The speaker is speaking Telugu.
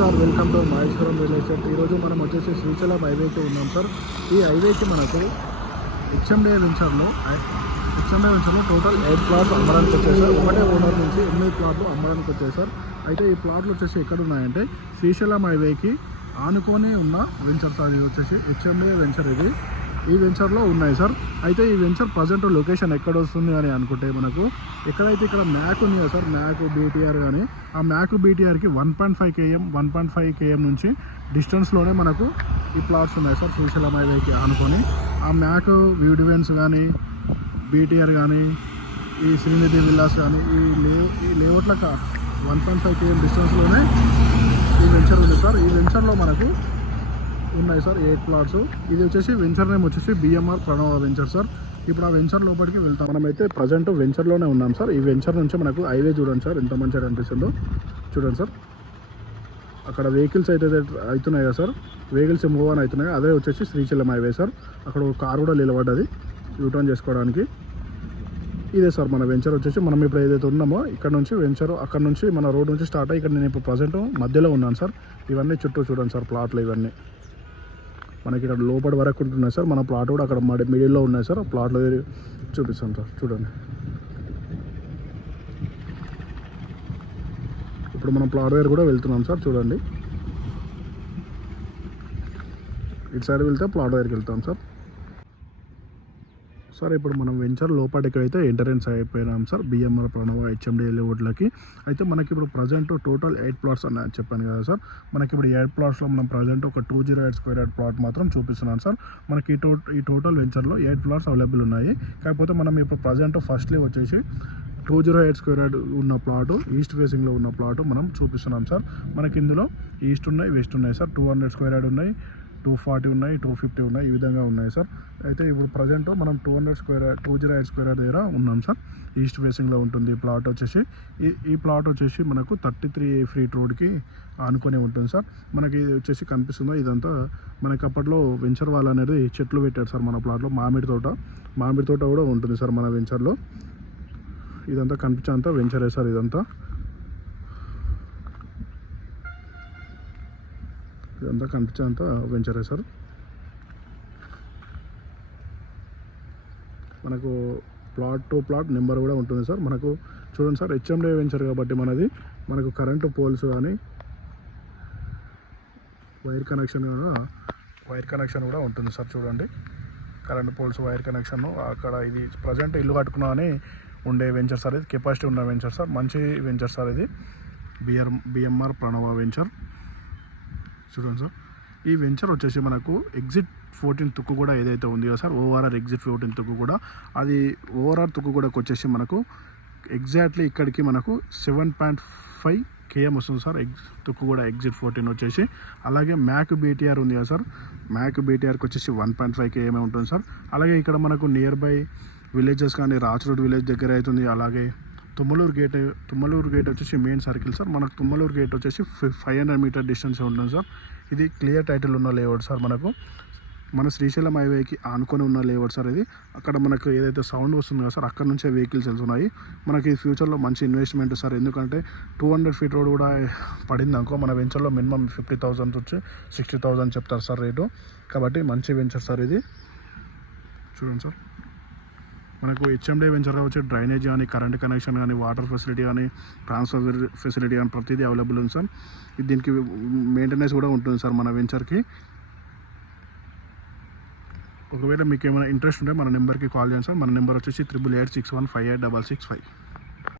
Sir, welcome to Maheshwaram real estate. ఈరోజు మనం వచ్చేసి శ్రీశైలం హైవేకి ఉన్నాం సార్. ఈ హైవేకి మనకు హెచ్ఎండే వెంచర్లో టోటల్ 8 ప్లాట్లు అమ్మడానికి వచ్చాయి సార్. ఒకటే ఓనర్ నుంచి 8 ప్లాట్లు అమ్మడానికి వచ్చాయి సార్. అయితే ఈ ప్లాట్లు వచ్చేసి ఎక్కడ ఉన్నాయంటే శ్రీశైలం హైవేకి ఆనుకొని ఉన్న వెంచర్ సార్. ఇది వచ్చేసి హెచ్ఎండే వెంచర్. ఈ వెంచర్లో ఉన్నాయి సార్. అయితే ఈ వెంచర్ ప్రజెంట్ లొకేషన్ ఎక్కడ వస్తుంది అని అనుకుంటే మనకు ఎక్కడైతే ఇక్కడ మ్యాక్ ఉంది కదా సార్, మ్యాక్ బీటీఆర్ కానీ ఆ మ్యాక్ బీటీఆర్కి 1.5 km నుంచి డిస్టెన్స్లోనే మనకు ఈ ప్లాట్స్ ఉన్నాయి సార్. శ్రీశైలం హైవేకి ఆనుకొని ఆ మ్యాక్ వ్యూ డివెన్స్ కానీ బీటీఆర్ కానీ ఈ శ్రీనిధి విల్లాస్ కానీ ఈ లేఅవుట్లకు 1.5 km డిస్టెన్స్లోనే ఈ వెంచర్ ఉంది సార్. ఈ వెంచర్లో మనకు ఉన్నాయి సార్ 8 ప్లాట్స్. ఇది వచ్చేసి వెంచర్ నేమ్ వచ్చేసి బిఎంఆర్ ప్రణవ వెంచర్ సార్. ఇప్పుడు ఆ వెంచర్ లోపలికి వెళ్తాం. మనమైతే ప్రజెంట్ వెంచర్లోనే ఉన్నాం సార్. ఈ వెంచర్ నుంచి మనకు హైవే చూడండి సార్, ఎంత మంచిగా అనిపిస్తుందో చూడండి సార్. అక్కడ వెహికల్స్ అయితే అవుతున్నాయి కదా సార్, వెహికల్స్ మూవ్ ఆన్ అవుతున్నాయి. అదే వచ్చేసి శ్రీశైలం హైవే సార్. అక్కడ ఒక కార్ కూడా నిలబడ్డది యూటర్న్ చేసుకోవడానికి. ఇదే సార్ మన వెంచర్ వచ్చేసి. మనం ఇప్పుడు ఏదైతే ఉన్నామో ఇక్కడ నుంచి వెంచర్, అక్కడ నుంచి మన రోడ్ నుంచి స్టార్ట్ అయ్యి ఇక్కడ నేను ఇప్పుడు ప్రజెంట్ మధ్యలో ఉన్నాను సార్. ఇవన్నీ చుట్టూ చూడండి సార్ ప్లాట్లు. ఇవన్నీ మనకి ఇక్కడ లోపల వరకు ఉంటున్నాయి సార్. మన ప్లాట్ కూడా అక్కడ మిడిల్లో ఉన్నాయి సార్. ప్లాట్లో చూపిస్తాం సార్, చూడండి. ఇప్పుడు మనం ప్లాట్ దగ్గర కూడా వెళ్తున్నాం సార్, చూడండి. ఇటు సైడ్ వెళ్తే ప్లాట్ దగ్గరికి వెళ్తాం సార్. సార్ ఇప్పుడు మనం వెంచర్ లోపలికి అయితే ఎంట్రన్స్ అయిపోయినాం సార్ బిఎంఆర్ ప్రణవ హెచ్ఎండి లేఅవుట్లకి. అయితే మనకి ఇప్పుడు ప్రజెంట్ టోటల్ 8 ప్లాట్స్ అని చెప్పాను కదా సార్. మనకి ఇప్పుడు 8 ప్లాట్స్లో మనం ప్రజెంట్ ఒక 208 స్క్వేర్ యార్డ్ ప్లాట్ మాత్రం చూపిస్తున్నాను సార్. మనకి ఈ టోటల్ వెంచర్లో 8 ప్లాట్స్ అవైలబుల్ ఉన్నాయి. కాకపోతే మనం ఇప్పుడు ప్రజెంట్ ఫస్ట్లీ వచ్చేసి 208 స్క్వేర్ యార్డ్ ఉన్న ప్లాటు, ఈస్ట్ ఫేసింగ్లో ఉన్న ప్లాటు మనం చూపిస్తున్నాం సార్. మనకి ఇందులో ఈస్ట్ ఉన్నాయి, వెస్ట్ ఉన్నాయి సార్. 200 స్క్వేర్ యార్డ్ ఉన్నాయి, 240 ఉన్నాయి, 250 ఉన్నాయి, ఈ విధంగా ఉన్నాయి సార్. అయితే ఇప్పుడు ప్రజెంట్ మనం 208 స్క్వేర్ యార్డ్ దగ్గర ఉన్నాం సార్. ఈస్ట్ ఫేసింగ్లో ఉంటుంది ప్లాట్ వచ్చేసి. ఈ ప్లాట్ వచ్చేసి మనకు 33 ఫీట్ రోడ్కి ఆనుకొని ఉంటుంది సార్. మనకి వచ్చేసి కనిపిస్తుందో ఇదంతా మనకి అప్పట్లో వెంచర్ వాళ్ళు అనేది చెట్లు పెట్టారు సార్ మన ప్లాట్లో. మామిడి తోట కూడా ఉంటుంది సార్ మన వెంచర్లో. ఇదంతా కనిపించేంత వెంచరే సార్ ఇదంతా కనిపించేంత వెంచరే సార్. మనకు ప్లాట్ టు ప్లాట్ నెంబర్ కూడా ఉంటుంది సార్. మనకు చూడండి సార్, హెచ్ఎండే వెంచర్ కాబట్టి మనకు కరెంటు పోల్స్ కానీ వైర్ కనెక్షన్ కూడా ఉంటుంది సార్. చూడండి, కరెంట్ పోల్స్, వైర్ కనెక్షన్ అక్కడ. ఇది ప్రజెంట్ ఇల్లు కట్టుకున్నామని ఉండే వెంచర్ సార్. ఇది కెపాసిటీ ఉన్న వెంచర్ సార్. మంచి వెంచర్ సార్ ఇది బిఎంఆర్ ప్రణవ వెంచర్. చూడండి సార్, ఈ వెంచర్ వచ్చేసి మనకు ఎగ్జిట్ 14 తుక్కు కూడా ఏదైతే ఉంది కదా సార్, ఓఆర్ఆర్ ఎగ్జిట్ 14 తుక్కు కూడా, అది ఓఆర్ఆర్ తుక్కు కూడా వచ్చేసి మనకు ఎగ్జాక్ట్లీ ఇక్కడికి మనకు 7.5 km వస్తుంది సార్. తుక్కు కూడా ఎగ్జిట్ 14 వచ్చేసి. అలాగే మ్యాక్ బీటీఆర్ ఉంది కదా సార్, మ్యాక్ బీటీఆర్కి వచ్చేసి 1.5 km ఉంటుంది సార్. అలాగే ఇక్కడ మనకు నియర్ బై విలేజెస్ కానీ రాచరోడ్ విలేజ్ దగ్గర అవుతుంది. అలాగే తుమ్మలూరు గేట్ వచ్చేసి మెయిన్ సర్కిల్ సార్. మనకు తుమ్మలూరు గేట్ వచ్చేసి 500 మీటర్ డిస్టెన్స్ ఉంటుంది సార్. ఇది క్లియర్ టైటిల్ ఉన్న లేఅవుట్ సార్. మన శ్రీశైలం హైవేకి ఆనుకొని ఉన్న లేఅవుట్ సార్ ఇది. అక్కడ మనకు ఏదైతే సౌండ్ వస్తుంది కదా సార్, అక్కడ నుంచే వెహికల్స్ వెళ్తున్నాయి. మనకి ఫ్యూచర్లో మంచి ఇన్వెస్ట్మెంట్ సార్. ఎందుకంటే 200 ఫీట్ రోడ్ కూడా పడింది అనుకో, మన వెంచర్లో మినిమం 50,000 వచ్చి 60,000 చెప్తారు సార్ రేటు. కాబట్టి మంచి వెంచర్ సార్ ఇది. చూడండి సార్, మనకు హెచ్ఎండే వెంచర్లో వచ్చే డ్రైనేజ్ కానీ, కరెంట్ కనెక్షన్ కానీ, వాటర్ ఫెసిలిటీ కానీ, ట్రాన్స్ఫర్ ఫెసిలిటీ కానీ ప్రతిదీ అవైలబుల్ ఉంది సార్. దీనికి మెయింటెనెన్స్ కూడా ఉంటుంది సార్ మన వెంచర్కి. ఒకవేళ మీకు ఏమైనా ఇంట్రెస్ట్ ఉంటే మన నెంబర్కి కాల్ చేయండి సార్. మన నెంబర్ వచ్చేసి 8886158665.